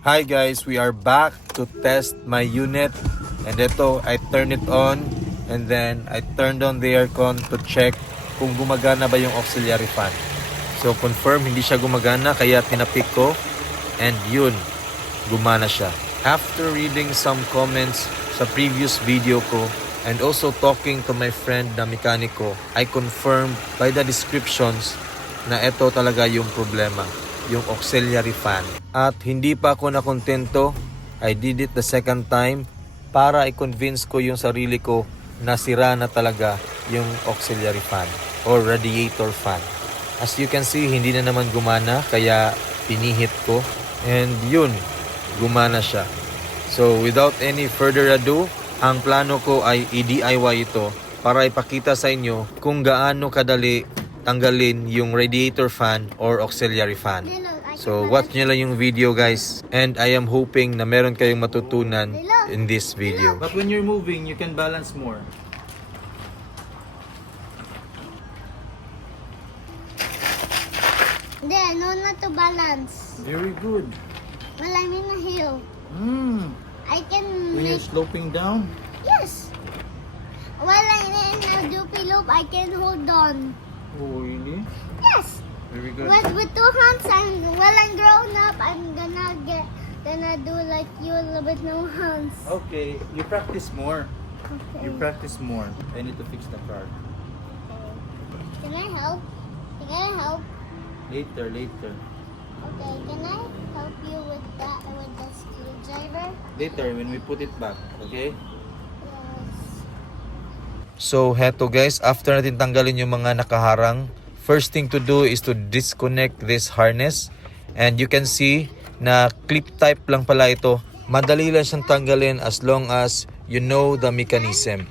Hi guys, we are back to test my unit. And ito, I turned it on and then I turned on the aircon to check kung gumagana ba yung auxiliary fan. So confirm hindi siya gumagana kaya tinapik ko and yun, gumana siya. After reading some comments sa previous video ko and also talking to my friend na mekaniko, I confirmed by the descriptions na ito talaga yung problema, yung auxiliary fan. At hindi pa ako nakontento, I did it the second time para i-convince ko yung sarili ko na sira na talaga yung auxiliary fan or radiator fan. As you can see, hindi na naman gumana kaya pinihit ko and yun, gumana siya. So without any further ado, ang plano ko ay i-DIY ito para ipakita sa inyo kung gaano kadali tanggalin yung radiator fan or auxiliary fan. So watch nyo lang yung video guys, and I am hoping na meron kayong matutunan in this video. But when you're moving, you can balance more. There, no, not to balance. Very good. Well, I'm in a hill. I can When you're make... sloping down, Yes. While I'm in a doopy loop, I can hold on. oh really? Yes. Very good. With two hands, while I'm grown up, I'm gonna do like you a little bit no hands. Okay, you practice more. Okay. You practice more. I need to fix the car. Can I help? Can I help? Later. Okay, can I help you with that, with the screwdriver? Later, when we put it back, okay? Yes. So heto guys, after natin tanggalin yung mga nakaharang, first thing to do is to disconnect this harness. And you can see na clip type lang pala ito. Madali lang siyang tanggalin as long as you know the mechanism.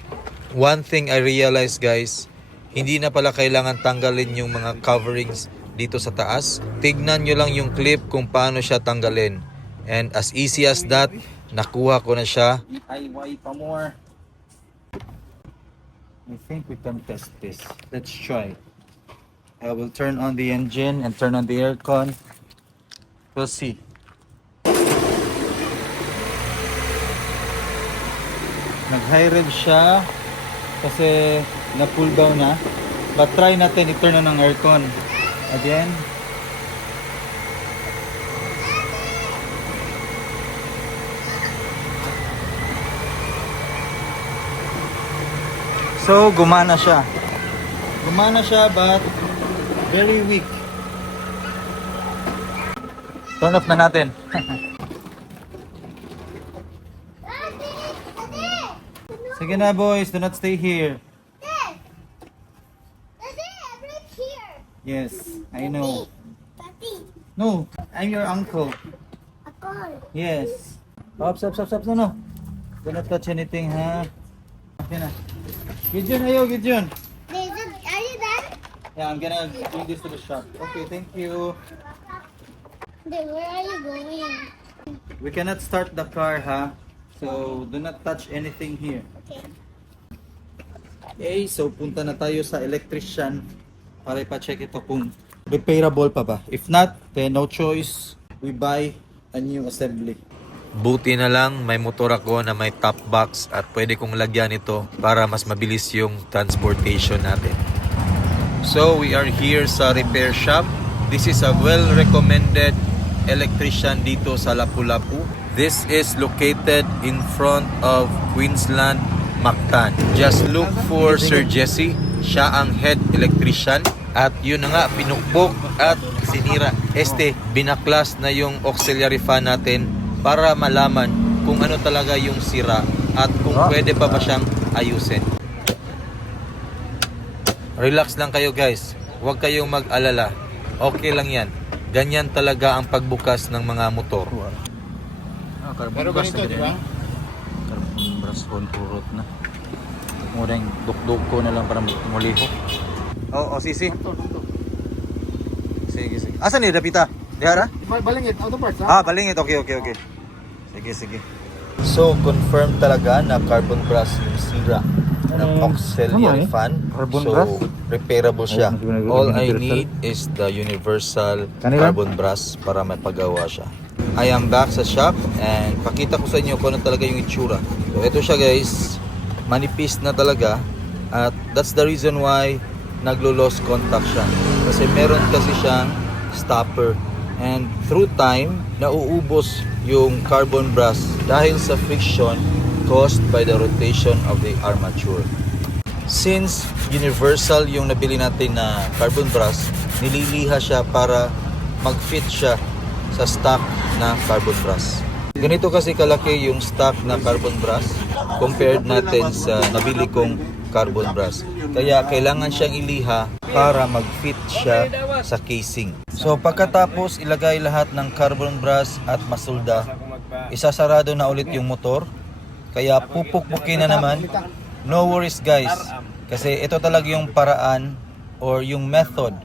One thing I realized guys, hindi na pala kailangan tanggalin yung mga coverings dito sa taas. Tignan nyo lang yung clip kung paano siya tanggalin. And as easy as that, nakuha ko na siya. DIY pa more. I think we can test this. Let's try. I will turn on the engine and turn on the aircon. We'll see. Nag-high rev siya kasi na-pull down na. But try natin i-turn on ang aircon. Again. So, gumana siya. Gumana siya but very weak. Turn off na natin. Sige na boys, do not stay here. Daddy, I'm right here. Yes, I know. Daddy, No, I'm your uncle. a car. Yes. Stop. No. Do not touch anything, ha? Okay na. Gideon, ayo, Gideon. Are you done? Yeah, I'm gonna bring this to the shop. Okay, thank you. Then where are you going? We cannot start the car, ha? So, do not touch anything here. Okay. Okay, so punta na tayo sa electrician para ipa-check ito kung repairable pa ba. If not, then no choice. We buy a new assembly. Buti na lang may motor ako na may top box at pwede kong lagyan ito para mas mabilis yung transportation natin. So we are here sa repair shop. This is a well-recommended electrician dito sa Lapu-Lapu. This is located in front of Queensland, Mactan. Just look for Sir Jesse. Siya ang head electrician. At yun na nga, pinukpok at sinira. Binaklas na yung auxiliary fan natin para malaman kung ano talaga yung sira at kung pwede pa ba siyang ayusin. Relax lang kayo guys. Huwag kayong mag-alala. Okay lang yan. Ganyan talaga ang pagbukas ng mga motor. Pero ganito, di ba? Carbon brush on purot na. Muna yung dukduk ko na lang para muliho. Oo, sisi. Sige. Asan ni Dapita? Dihara? Balingit, auto parts, ha? Balingit. Okay. Sige. So, confirm talaga na carbon brush yung sira ng auxiliary fan. Carbon So, brush? repairable siya. Oh, All I universal. need is the universal Kanila? carbon brush para mapagawa siya. I am back sa shop and pakita ko sa inyo kung ano talaga yung itsura. So ito siya guys, manipis na talaga at that's the reason why naglo-lost contact siya. Kasi meron kasi siyang stopper and through time, nauubos yung carbon brass dahil sa friction caused by the rotation of the armature. Since universal yung nabili natin na carbon brass, nililiha siya para mag-fit siya sa stock na carbon brass. Ganito kasi kalaki yung stock na carbon brass compared natin sa nabili kong carbon brass. Kaya kailangan siyang iliha para mag-fit siya sa casing. So pagkatapos ilagay lahat ng carbon brass at masulda, isasarado na ulit yung motor. Kaya pupukpukin na naman. No worries guys, kasi ito talaga yung paraan or yung method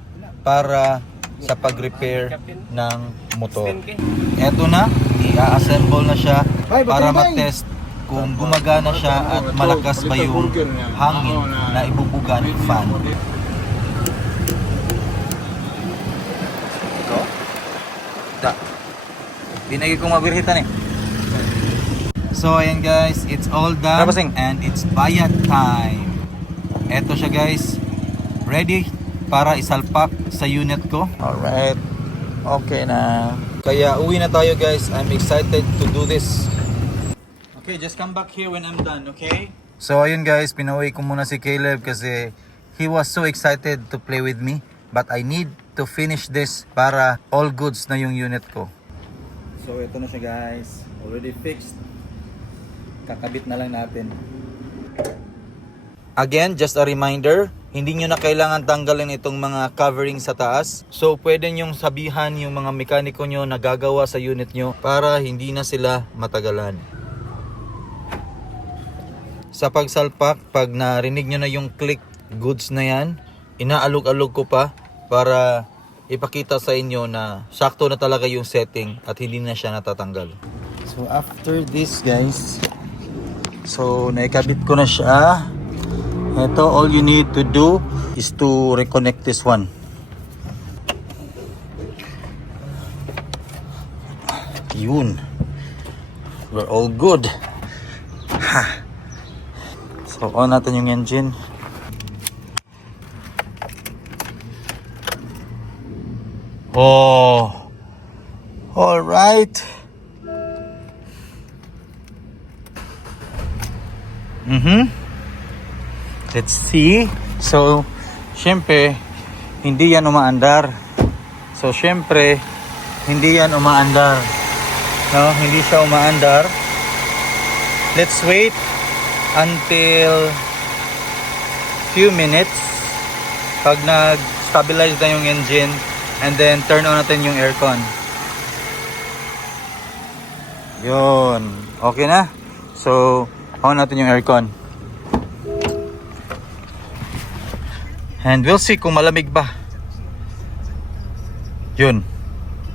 para sa pag-repair ng motor. Eto na, i-assemble na siya para ma-test kung gumagana siya at malakas ba yung hangin na ibubuga ng fan. Ito? Binigay kong mabirhitan eh. So ayan guys, it's all done and it's bayad time. Eto siya guys, ready para isalpak sa unit ko. Alright, okay na. Kaya uwi na tayo guys, I'm excited to do this. Okay, just come back here when I'm done, okay? So ayun guys, pinauwi ko muna si Caleb kasi he was so excited to play with me. But I need to finish this para all goods na yung unit ko. So ito na siya guys, already fixed. Kakabit na lang natin. Again, just a reminder, hindi nyo na kailangan tanggalin itong mga covering sa taas. So, pwede nyong sabihan yung mga mekaniko nyo na gagawa sa unit nyo para hindi na sila matagalan. Sa pagsalpak, pag narinig nyo na yung click goods na yan, inaalog-alog ko pa para ipakita sa inyo na sakto na talaga yung setting at hindi na siya natatanggal. So, after this guys, so naikabit ko na siya. Ito, all you need to do is to reconnect this one. Yun. We're all good. Ha. So on natin yung engine. Oh. All right. Let's see. So, syempre, hindi yan umaandar. So, syempre, hindi yan umaandar. No, hindi siya umaandar. Let's wait until few minutes pag nag-stabilize na yung engine and then turn on natin yung aircon. Yun. Okay na. So, on natin yung aircon. And we'll see kung malamig ba. Yun.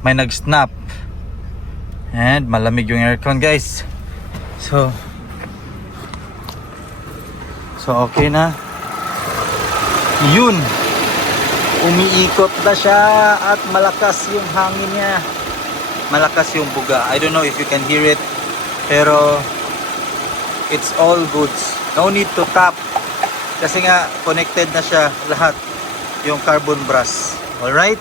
May nag-snap. And malamig yung aircon guys. So okay na. Yun. Umiikot na siya at malakas yung hangin niya. Malakas yung buga. I don't know if you can hear it. Pero it's all goods. No need to tap. Kasi nga, connected na siya lahat. Yung carbon brass. Alright?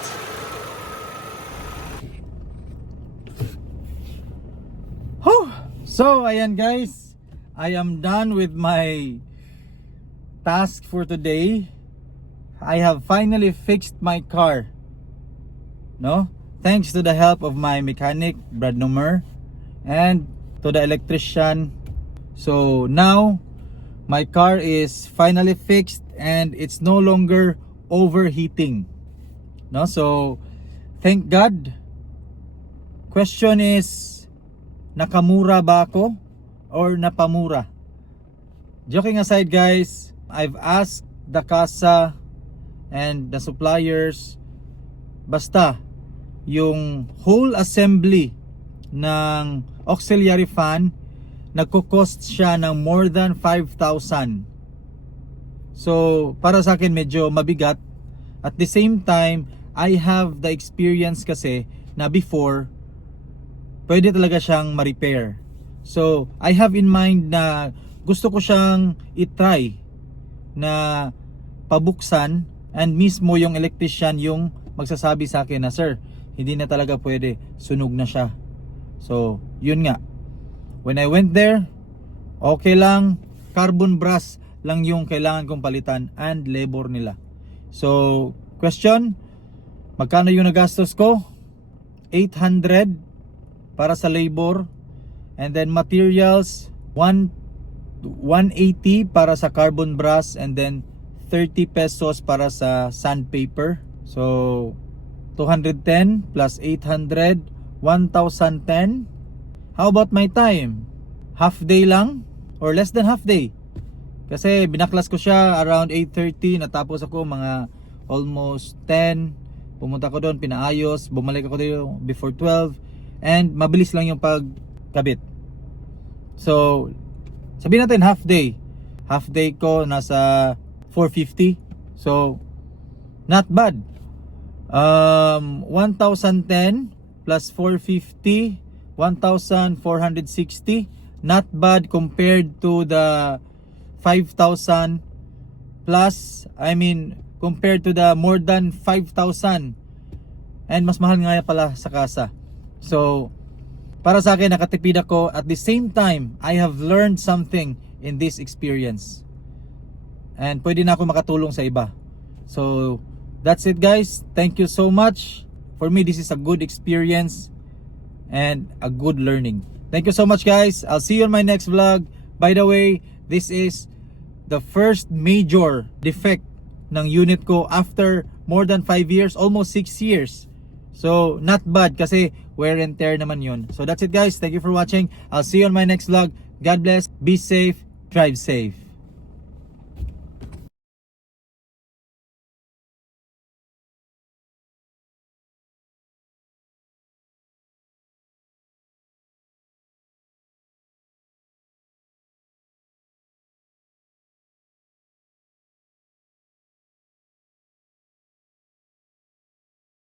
So, ayan guys. I am done with my task for today. I have finally fixed my car. No? Thanks to the help of my mechanic, Brad Nomer. And to the electrician. So, now, my car is finally fixed and it's no longer overheating. No, so thank God. Question is, nakamura ba ako or napamura? Joking aside guys, I've asked the casa and the suppliers, basta yung whole assembly ng auxiliary fan nagko-cost siya ng more than 5,000. So, para sa akin medyo mabigat. At the same time, I have the experience kasi na before pwede talaga siyang ma-repair. So, I have in mind na gusto ko siyang i-try na pabuksan, and mismo yung electrician yung magsasabi sa akin na, sir, hindi na talaga pwede, sunog na siya. So, yun nga. When I went there, okay lang, carbon brass lang yung kailangan kong palitan and labor nila. So, question, magkano yung nagastos ko? 800 para sa labor, and then materials 180 para sa carbon brass, and then 30 pesos para sa sandpaper. So 210 plus 800, 1,010. How about my time? Half day lang or less than half day? Kasi binaklas ko siya around 8:30, natapos ako mga almost 10. Pumunta ko doon, pinaayos, bumalik ako dito before 12, and mabilis lang yung pagkabit. So sabihin natin half day. Half day ko nasa 450. So not bad. 1,010 plus 450, 1,460. Not bad compared to the 5,000 plus, I mean compared to the more than 5,000, and mas mahal nga pala sa kasa. So para sa akin, nakatipid ako. At the same time, I have learned something in this experience, and pwede na ako makatulong sa iba. So that's it, guys. Thank you so much. For me, this is a good experience and a good learning. Thank you so much, guys. I'll see you on my next vlog. By the way, this is the first major defect ng unit ko after more than 5 years, almost 6 years. So not bad kasi wear and tear naman yun. So that's it, guys. Thank you for watching. I'll see you on my next vlog. God bless. Be safe. Drive safe.